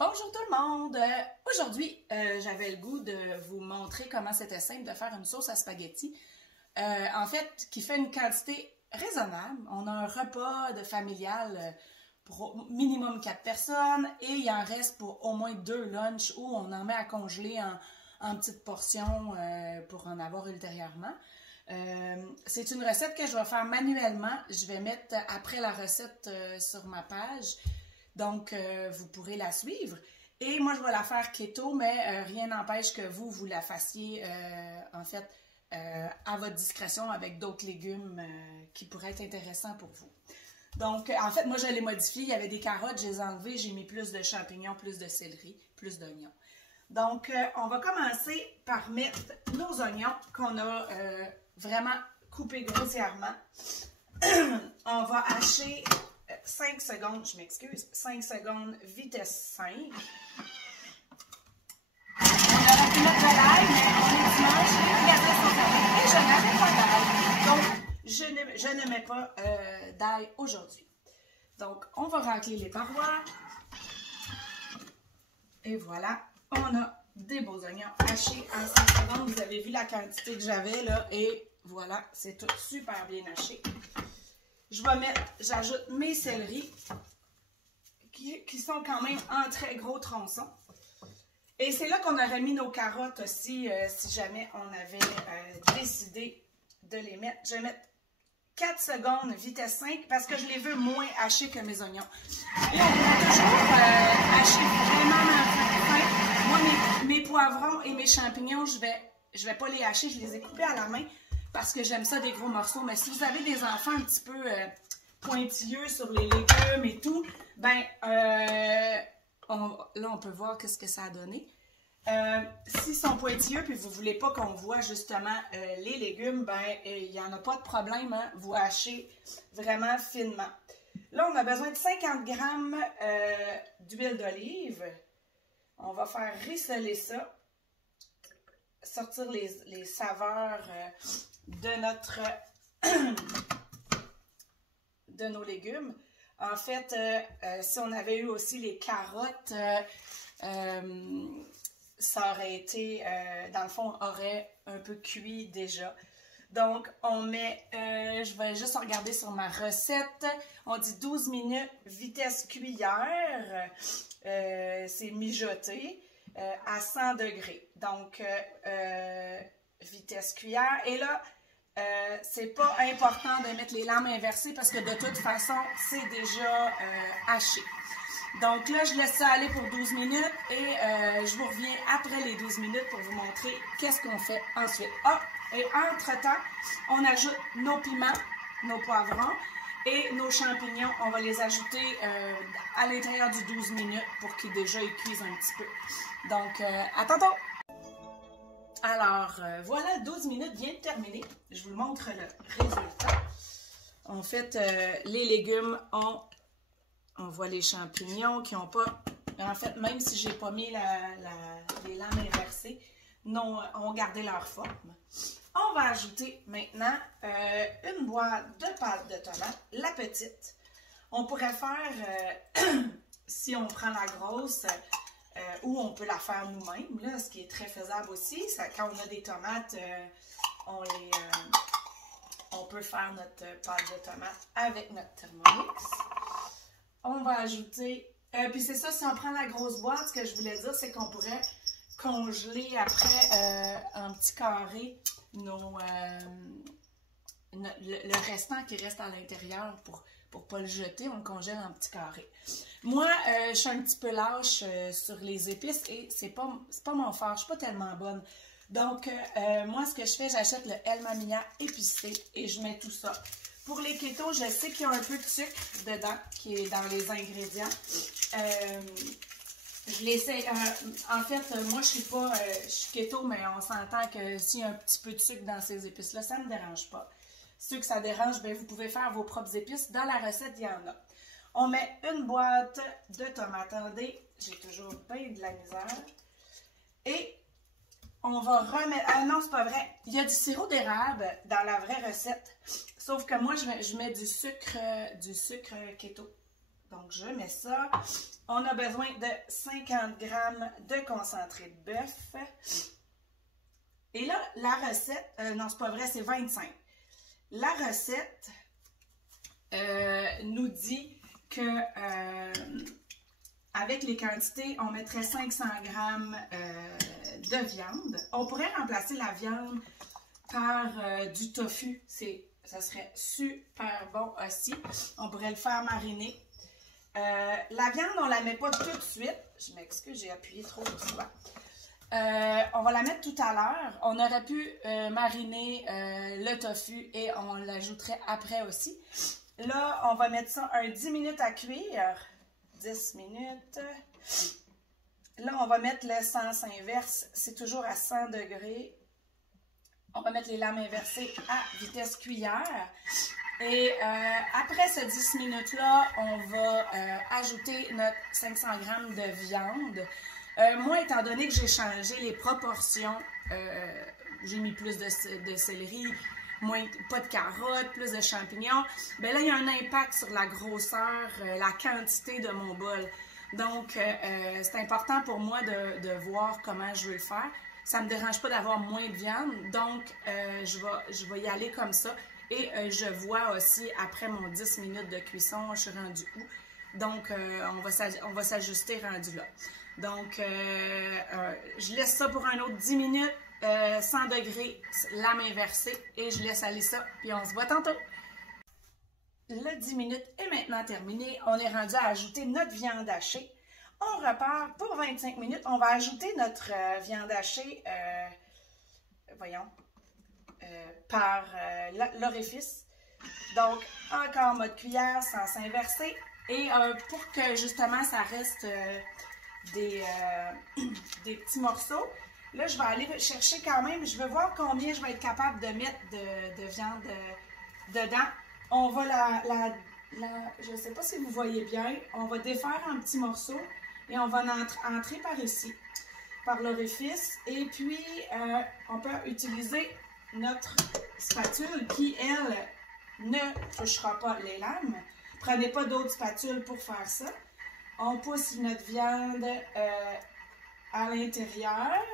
Bonjour tout le monde! Aujourd'hui, j'avais le goût de vous montrer comment c'était simple de faire une sauce à spaghetti. En fait, qui fait une quantité raisonnable. On a un repas de familial pour minimum 4 personnes et il en reste pour au moins 2 lunchs où on en met à congeler en petites portions pour en avoir ultérieurement. C'est une recette que je vais faire manuellement. Je vais mettre après la recette sur ma page. Donc, vous pourrez la suivre. Et moi, je vais la faire keto, mais rien n'empêche que vous la fassiez, en fait, à votre discrétion avec d'autres légumes qui pourraient être intéressants pour vous. Donc, en fait, moi, je l'ai modifié. Il y avait des carottes, je les ai enlevées. J'ai mis plus de champignons, plus de céleri, plus d'oignons. Donc, on va commencer par mettre nos oignons qu'on a vraiment coupés grossièrement. On va hacher 5 secondes, je m'excuse, 5 secondes, vitesse 5. On aurait pu mettre de l'ail, mais on est dimanche, les magasins sont fermés et je n'avais pas d'ail. Donc, je ne mets pas d'ail aujourd'hui. Donc, on va racler les parois. Et voilà, on a des beaux oignons hachés en 5 secondes. Vous avez vu la quantité que j'avais là et voilà, c'est tout super bien haché. J'ajoute mes céleris qui sont quand même en très gros tronçons. Et c'est là qu'on aurait mis nos carottes aussi si jamais on avait décidé de les mettre. Je vais mettre 4 secondes vitesse 5 parce que je les veux moins hachés que mes oignons. Et on va toujours hacher vraiment fin. Moi, mes poivrons et mes champignons, je vais pas les hacher, je les ai coupés à la main. Parce que j'aime ça des gros morceaux. Mais si vous avez des enfants un petit peu pointilleux sur les légumes et tout, ben là, on peut voir qu'est-ce que ça a donné. S'ils sont pointilleux et vous ne voulez pas qu'on voit justement les légumes, ben il n'y en a pas de problème. Hein, vous hachez vraiment finement. Là, on a besoin de 50 g d'huile d'olive. On va faire rissoler ça. Sortir les saveurs de nos légumes. En fait, si on avait eu aussi les carottes, ça aurait été, dans le fond, aurait un peu cuit déjà. Donc, on met, je vais juste regarder sur ma recette, on dit 12 minutes, vitesse cuillère, c'est mijoté. À 100 degrés. Donc, vitesse cuillère. Et là, c'est pas important de mettre les lames inversées parce que de toute façon, c'est déjà haché. Donc là, je laisse ça aller pour 12 minutes et je vous reviens après les 12 minutes pour vous montrer qu'est-ce qu'on fait ensuite. Ah, et entre-temps, on ajoute nos piments, nos poivrons et nos champignons. On va les ajouter à l'intérieur du 12 minutes pour qu'ils déjà ils cuisent un petit peu. Donc, à tantôt! Alors, voilà, 12 minutes vient de terminer. Je vous montre le résultat. En fait, les légumes on voit les champignons qui n'ont pas... En fait, même si j'ai pas mis les lames inversées, ont gardé leur forme. On va ajouter maintenant une boîte de pâte de tomate, la petite. On pourrait faire, si on prend la grosse... ou on peut la faire nous-mêmes, là, ce qui est très faisable aussi. Quand on a des tomates, on peut faire notre pâte de tomate avec notre Thermomix. On va ajouter, puis c'est ça, si on prend la grosse boîte, ce que je voulais dire, c'est qu'on pourrait congeler après en petits carrés le restant qui reste à l'intérieur pour ne pas le jeter, on le congèle en petits carrés. Moi, je suis un petit peu lâche sur les épices et c'est pas mon fort, je suis pas tellement bonne. Donc, moi, ce que je fais, j'achète le El Mamilla épicé et je mets tout ça. Pour les keto, je sais qu'il y a un peu de sucre dedans, qui est dans les ingrédients. Je l'essaie. En fait, moi, je suis keto, mais on s'entend que s'il y a un petit peu de sucre dans ces épices-là, ça ne me dérange pas. Ceux que ça dérange, bien, vous pouvez faire vos propres épices. Dans la recette, il y en a. On met une boîte de tomates. Attendez, j'ai toujours bien de la misère. Et on va remettre... Ah non, c'est pas vrai. Il y a du sirop d'érable dans la vraie recette. Sauf que moi, je mets du sucre keto. Donc, je mets ça. On a besoin de 50 g de concentré de bœuf. Et là, la recette, non, c'est pas vrai, c'est 25. La recette nous dit que avec les quantités, on mettrait 500 g de viande. On pourrait remplacer la viande par du tofu. Ça serait super bon aussi. On pourrait le faire mariner. La viande, on ne la met pas tout de suite. Je m'excuse, j'ai appuyé trop souvent. On va la mettre tout à l'heure. On aurait pu mariner le tofu et on l'ajouterait après aussi. Là, on va mettre ça un 10 minutes à cuire. 10 minutes. Là, on va mettre le sens inverse. C'est toujours à 100 degrés. On va mettre les lames inversées à vitesse cuillère. Et après ces 10 minutes-là, on va ajouter notre 500 g de viande. Moi, étant donné que j'ai changé les proportions, j'ai mis plus de céleri, pas de carottes, plus de champignons, bien là, il y a un impact sur la grosseur, la quantité de mon bol. Donc, c'est important pour moi de voir comment je veux le faire. Ça ne me dérange pas d'avoir moins de viande, donc je vais y aller comme ça. Et je vois aussi, après mon 10 minutes de cuisson, je suis rendue où. Donc, on va s'ajuster rendu là. Donc, je laisse ça pour un autre 10 minutes, 100 degrés, lame inversée, et je laisse aller ça, puis on se voit tantôt. Le 10 minutes est maintenant terminé. On est rendu à ajouter notre viande hachée. On repart pour 25 minutes. On va ajouter notre viande hachée, par l'orifice. Donc, encore mode cuillère sans s'inverser. Et pour que justement ça reste des petits morceaux, là, je vais aller chercher quand même. Je veux voir combien je vais être capable de mettre de viande dedans. On va je ne sais pas si vous voyez bien, on va défaire un petit morceau et on va entrer par ici, par l'orifice. Et puis, on peut utiliser notre spatule qui, elle, ne touchera pas les lames. Prenez pas d'autres spatules pour faire ça. On pousse notre viande à l'intérieur.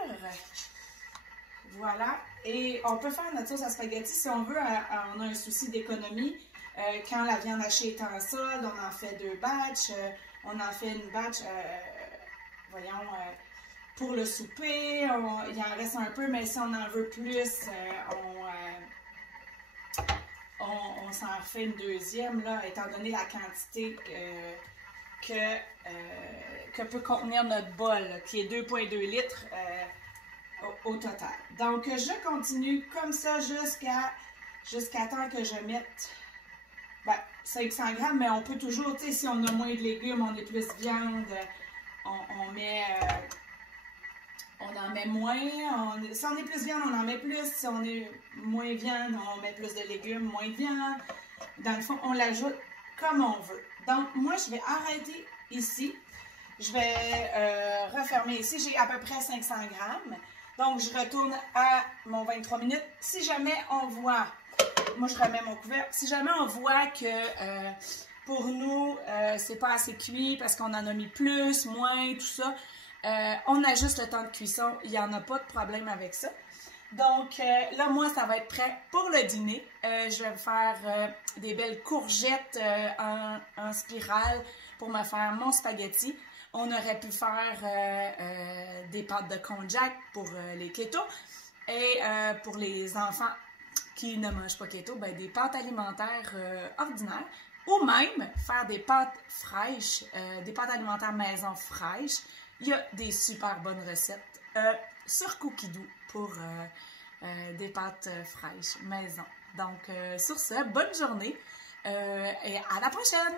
Voilà. Et on peut faire notre sauce à spaghetti si on veut. On a un souci d'économie. Quand la viande hachée est en solde, on en fait 2 batchs. On en fait une batch, pour le souper. Il en reste un peu, mais si on en veut plus, on s'en refait une deuxième, là, étant donné la quantité que peut contenir notre bol, là, qui est 2,2 litres au total. Donc, je continue comme ça jusqu'à temps que je mette 500 grammes, mais on peut toujours, tu sais, si on a moins de légumes, on est plus viande, on en met moins. Si on est plus viande, on en met plus. Si on est moins viande, on met plus de légumes, moins de viande. Dans le fond, on l'ajoute comme on veut. Donc, moi, je vais arrêter ici. Je vais refermer ici. J'ai à peu près 500 grammes. Donc, je retourne à mon 23 minutes. Si jamais on voit, moi, je remets mon couvercle. Si jamais on voit que pour nous, c'est pas assez cuit parce qu'on en a mis plus, moins, tout ça, on ajuste le temps de cuisson. Il n'y en a pas de problème avec ça. Donc, là, moi, ça va être prêt pour le dîner. Je vais faire des belles courgettes en spirale pour me faire mon spaghetti. On aurait pu faire des pâtes de konjac pour les keto. Et pour les enfants qui ne mangent pas keto, ben, des pâtes alimentaires ordinaires. Ou même faire des pâtes fraîches, des pâtes alimentaires maison fraîches. Il y a des super bonnes recettes sur Cookidoo pour des pâtes fraîches maison. Donc, sur ce, bonne journée et à la prochaine!